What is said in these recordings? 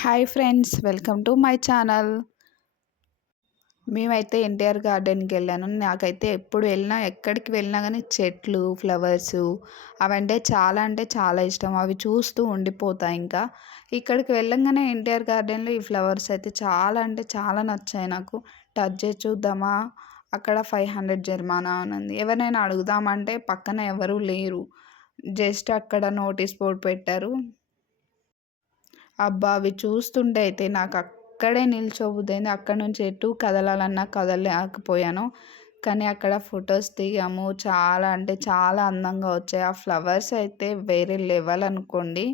Hi friends, welcome to my channel. మేమైతే ఎన్టీఆర్ గార్డెన్కి వెళ్ళాను. నాకైతే ఎప్పుడు వెళ్ళినా ఎక్కడికి వెళ్ళినా కానీ చెట్లు, ఫ్లవర్స్ అంటే చాలా ఇష్టం. అవి చూస్తూ ఉండిపోతాయి. ఇంకా ఇక్కడికి వెళ్ళంగానే ఎన్టీఆర్ గార్డెన్లో ఈ ఫ్లవర్స్ అయితే చాలా అంటే చాలా నచ్చాయి నాకు. టచ్ చేసి చూద్దామా, అక్కడ 500 జరిమానా అని ఉంది. ఎవరినైనా అడుగుదామంటే పక్కన ఎవరూ లేరు. జస్ట్ అక్కడ నోటీస్ బోర్డ్ పెట్టారు. అబ్బా! అవి చూస్తుంటే అయితే నాకక్కడే నిల్చోబుద్దయింది. అక్కడి నుంచి ఎటు కదలాలన్నా కదలలేకపోయాను. కానీ అక్కడ ఫొటోస్ దిగాము. చాలా అంటే చాలా అందంగా వచ్చాయి. ఆ ఫ్లవర్స్ అయితే వేరే లెవెల్ అనుకోండి.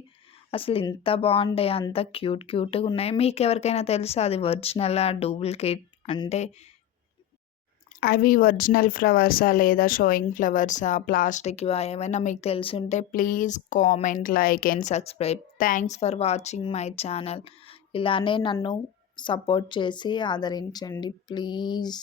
అసలు ఇంత బాగుంటాయి, అంత క్యూట్‌గున్నాయి. మీకెవరికైనా తెలుసా అది ఒరిజినలా? డూప్లికేట్ అంటే అవి ఒరిజినల్ ఫ్లవర్సా? లేదా షోయింగ్ ఫ్లవర్సా? ప్లాస్టిక్‌వా? ఏమైనా మీకు తెలిసుంటే please comment, like and subscribe. Thanks for watching my channel. ఇలానే నన్ను సపోర్ట్ చేసి ఆదరించండి ప్లీజ్.